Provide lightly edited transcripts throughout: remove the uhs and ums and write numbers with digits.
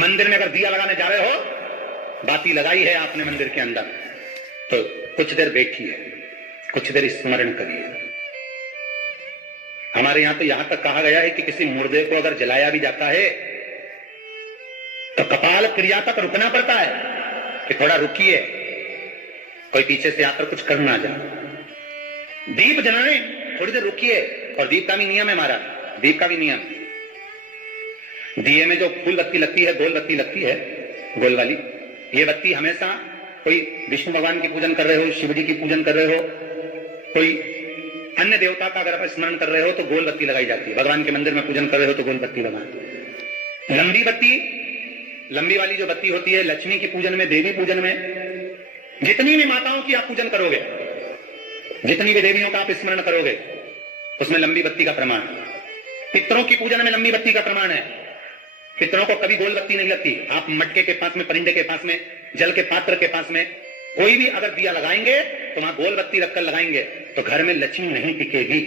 मंदिर में अगर दिया लगाने जा रहे हो, बाती लगाई है आपने मंदिर के अंदर, तो कुछ देर बैठिए, कुछ देर स्मरण करिए। हमारे यहां तो यहां तक कहा गया है कि किसी मुर्दे को अगर जलाया भी जाता है तो कपाल क्रिया तक रुकना पड़ता है कि थोड़ा रुकिए, कोई पीछे से आकर कुछ कर ना जाए। दीप जलाएं, थोड़ी देर रुकिए। और दीप का भी नियम है हमारा, दीप का भी नियम, दिए में जो फूल बत्ती लगती है, गोल बत्ती लगती है, गोल वाली, ये बत्ती हमेशा कोई विष्णु भगवान की पूजन कर रहे हो, शिव जी की पूजन कर रहे हो, कोई अन्य देवता का अगर आप स्मरण कर रहे हो तो गोल बत्ती लगाई जाती है। भगवान के मंदिर में पूजन कर रहे हो तो गोल बत्ती लगाए। लंबी बत्ती, लंबी वाली जो बत्ती होती है, लक्ष्मी की पूजन में, देवी पूजन में, जितनी भी माताओं की आप पूजन करोगे, जितनी भी देवियों का आप स्मरण करोगे, उसमें लंबी बत्ती का प्रमाण। पितरों की पूजन में लंबी बत्ती का प्रमाण है। पितरों को कभी गोल बत्ती नहीं लगती। आप मटके के पास में, परिंदे के पास में, जल के पात्र के पास में कोई भी अगर दिया लगाएंगे तो वहां गोल बत्ती रखकर लगाएंगे तो घर में लक्ष्मी नहीं टिकेगी।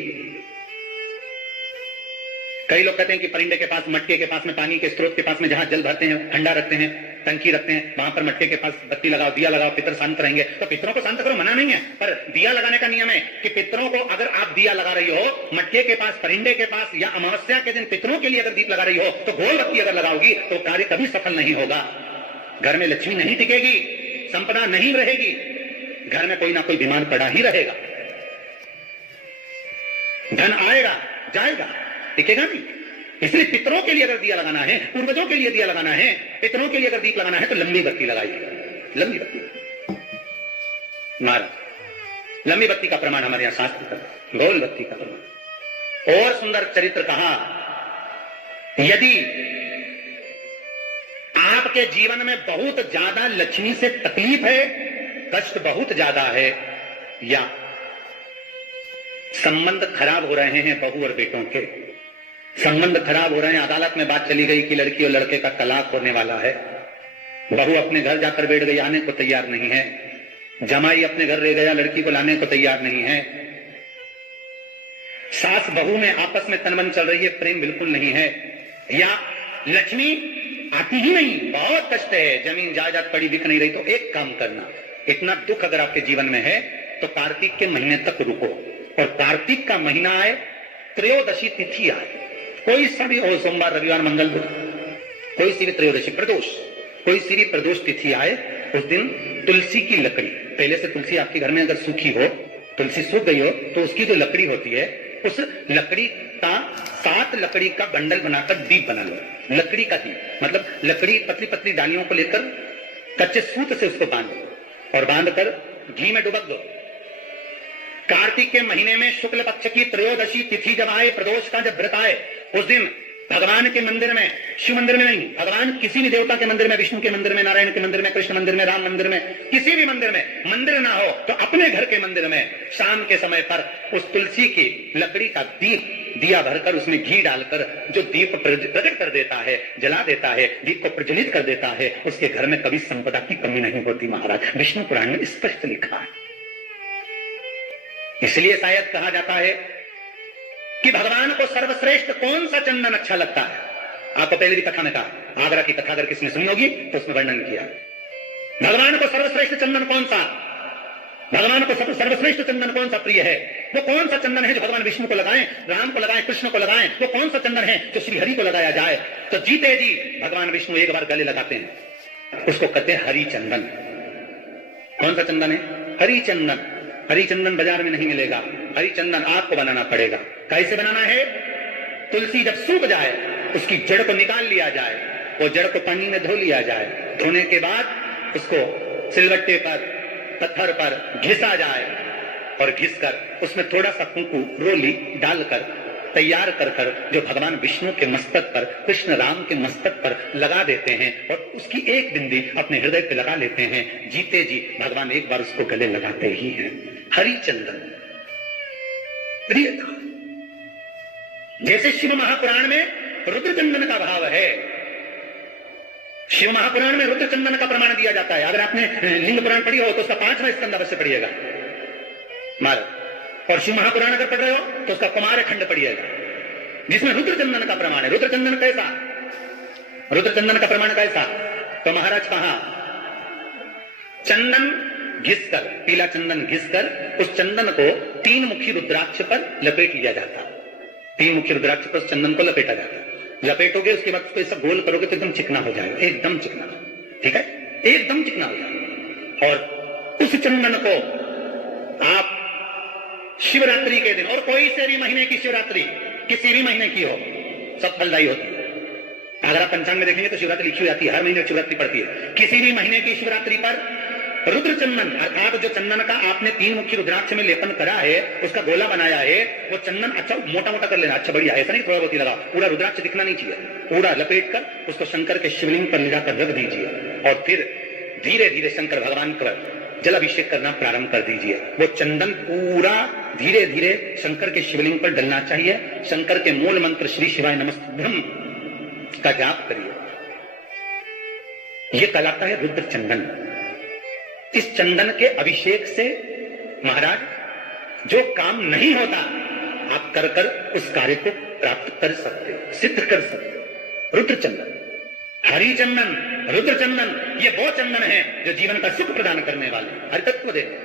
कई लोग कहते हैं कि परिंदे के पास, मटके के पास में, पानी के स्रोत के पास में जहां जल भरते हैं, ठंडा रखते हैं, टंकी रखते हैं, वहां पर मटके के पास बत्ती लगाओ, दिया लगाओ, पितर शांत रहेंगे। तो पितरों को शांत करो, मना नहीं है, पर दिया लगाने का नियम है कि पितरों को अगर आप दिया लगा रही हो मटके के पास, परिंदे के पास, या अमावस्या के दिन पितरों के लिए अगर दीप लगा रही हो तो गोल बत्ती अगर लगाओगी तो कार्य कभी सफल नहीं होगा। घर में लक्ष्मी नहीं टिकेगी, संपदा नहीं रहेगी, घर में कोई ना कोई बीमार पड़ा ही रहेगा। धन आएगा जाएगा, टिकेगा नहीं। इसलिए पितरों के लिए अगर दिया लगाना है, पूर्वजों के लिए दिया लगाना है, पितरों के लिए अगर दीप लगाना है तो लंबी बत्ती लगाइए, लंबी बत्ती। महाराज लंबी बत्ती का प्रमाण हमारे यहां शास्त्र का, गोल बत्ती का प्रमाण। और सुंदर चरित्र कहा, यदि आपके जीवन में बहुत ज्यादा लक्ष्मी से तकलीफ है, कष्ट बहुत ज्यादा है, या संबंध खराब हो रहे हैं बहू और बेटों के, संबंध खराब हो रहे हैं, अदालत में बात चली गई कि लड़की और लड़के का तलाक होने वाला है, बहू अपने घर जाकर बैठ गई, आने को तैयार नहीं है, जमाई अपने घर रह गया, लड़की को लाने को तैयार नहीं है, सास बहू में आपस में तनमन चल रही है, प्रेम बिल्कुल नहीं है, या लक्ष्मी आती ही नहीं, बहुत कष्ट है, जमीन जायदाद पड़ी बिक नहीं रही, तो एक काम करना, इतना दुख अगर आपके जीवन में है तो कार्तिक के महीने तक रुको, और कार्तिक का महीना आए, त्रयोदशी तिथि आए, कोई सा भी हो, सोमवार, रविवार, मंगल, बुध, कोई सी भी त्रयोदशी, प्रदोष, कोई सी भी प्रदोष तिथि आए, उस दिन तुलसी की लकड़ी, पहले से तुलसी आपके घर में अगर सूखी हो, तुलसी सूख गई हो, तो उसकी जो लकड़ी होती है, उस लकड़ी का 7 लकड़ी का बंडल बनाकर दीप बना लो। लकड़ी का दीप मतलब लकड़ी, पतली पतली डालियों को लेकर कच्चे सूत से उसको बांधो और बांधकर घी में डुबक दो। कार्तिक के महीने में शुक्ल पक्ष की त्रयोदशी तिथि जब आए, प्रदोष का जब व्रत आए, उस दिन भगवान के मंदिर में, शिव मंदिर में नहीं, भगवान किसी भी देवता के मंदिर में, विष्णु के मंदिर में, नारायण के मंदिर में, कृष्ण मंदिर में, राम मंदिर में, किसी भी मंदिर में, मंदिर ना हो तो अपने घर के मंदिर में शाम के समय पर उस तुलसी की लकड़ी का दीप, दिया भरकर उसमें घी डालकर जो दीप प्रकट कर देता है, जला देता है, दीप को प्रज्वलित कर देता है, उसके घर में कभी संपदा की कमी नहीं होती। महाराज विष्णु पुराण में स्पष्ट लिखा है। इसलिए शायद कहा जाता है कि भगवान को सर्वश्रेष्ठ कौन सा चंदन अच्छा लगता है। आपको पहले भी कथा में कहा, आगरा की कथा अगर किसने सुनी होगी तो उसमें वर्णन किया, भगवान को सर्वश्रेष्ठ चंदन कौन सा, भगवान को सर्वश्रेष्ठ चंदन कौन सा प्रिय है, वो कौन सा चंदन है जो भगवान विष्णु को लगाएं, राम को लगाएं, कृष्ण को लगाएं, वो कौन सा चंदन है जो श्री हरि को लगाया जाए। तो जीते जी भगवान विष्णु एक बार गले लगाते हैं, उसको कहते हैं हरि चंदन। कौन सा चंदन है? हरि चंदन। हरि चंदन बाजार में नहीं मिलेगा, हरि चंदन आपको बनाना पड़ेगा। कैसे बनाना है? तुलसी जब सूख जाए उसकी जड़ को निकाल लिया जाए, वो जड़ को पानी में धो लिया जाए, धोने के बाद उसको सिलवट्टे पर, पत्थर पर घिसा जाए और घिसकर उसमें थोड़ा सा कुंकू, रोली डालकर तैयार कर कर जो भगवान विष्णु के मस्तक पर, कृष्ण राम के मस्तक पर लगा देते हैं और उसकी एक बिंदी अपने हृदय पे लगा लेते हैं, जीते जी भगवान एक बार उसको गले लगाते ही हैं। हरि चंदन प्रियता। जैसे शिव महापुराण में रुद्र चंदन का भाव है, शिव महापुराण में रुद्र चंदन का प्रमाण दिया जाता है। अगर आपने लिंग पुराण पढ़ी हो तो उसका 5वां स्कंद अवश्य पढ़िएगा महाराज, और शिव महापुराण अगर पढ़ रहे हो तो उसका कुमार खंड पढ़िएगा जिसमें रुद्र चंदन का प्रमाण है। रुद्र चंदन कैसा? रुद्र चंदन का प्रमाण कैसा? तो महाराज कहा, चंदन घिसकर, पीला चंदन घिसकर उस चंदन को 3 मुखी रुद्राक्ष पर लपेट लिया जाता। 3 मुखी रुद्राक्ष पर उस चंदन को लपेटा जाता। लपेटोगे, उसके बाद उसको ऐसा गोल करोगे तो एकदम चिकना हो जाएगा, एकदम चिकना। ठीक है, एकदम चिकना हो जाएगा। और उस चंदन को आप शिवरात्रि के दिन, और कोई से भी महीने की शिवरात्रि, किसी भी महीने की हो, सब फलदायी होती है। अगर आप पंचांग में देखेंगे तो शिवरात्रि लिखी हो जाती है, हर महीने शिवरात्रि पड़ती है। किसी भी महीने की शिवरात्रि पर रुद्र चंदन, अर्थात जो चंदन का आपने 3 मुखी रुद्राक्ष में लेपन करा है, उसका गोला बनाया है, वो चंदन अच्छा मोटा मोटा कर लेना, अच्छा बढ़िया, ऐसा नहीं थोड़ा बहुत ही लगा, पूरा रुद्राक्ष दिखना नहीं चाहिए। पूरा लपेट कर उसको शंकर के शिवलिंग पर ले जाकर रख दीजिए और फिर धीरे धीरे शंकर भगवान का जल अभिषेक करना प्रारंभ कर दीजिए। वो चंदन पूरा धीरे धीरे शंकर के शिवलिंग पर डलना चाहिए। शंकर के मूल मंत्र श्री शिवाय नमस्तुभ्यं का जाप करिए। यह कहलाता है रुद्र चंदन। इस चंदन के अभिषेक से महाराज जो काम नहीं होता, आप कर कर उस कार्य को प्राप्त कर सकते, सिद्ध कर सकते। रुद्र चंदन, हरि चंदन, रुद्र चंदन, ये वो चंदन है जो जीवन का सुख प्रदान करने वाले, हरितत्व देने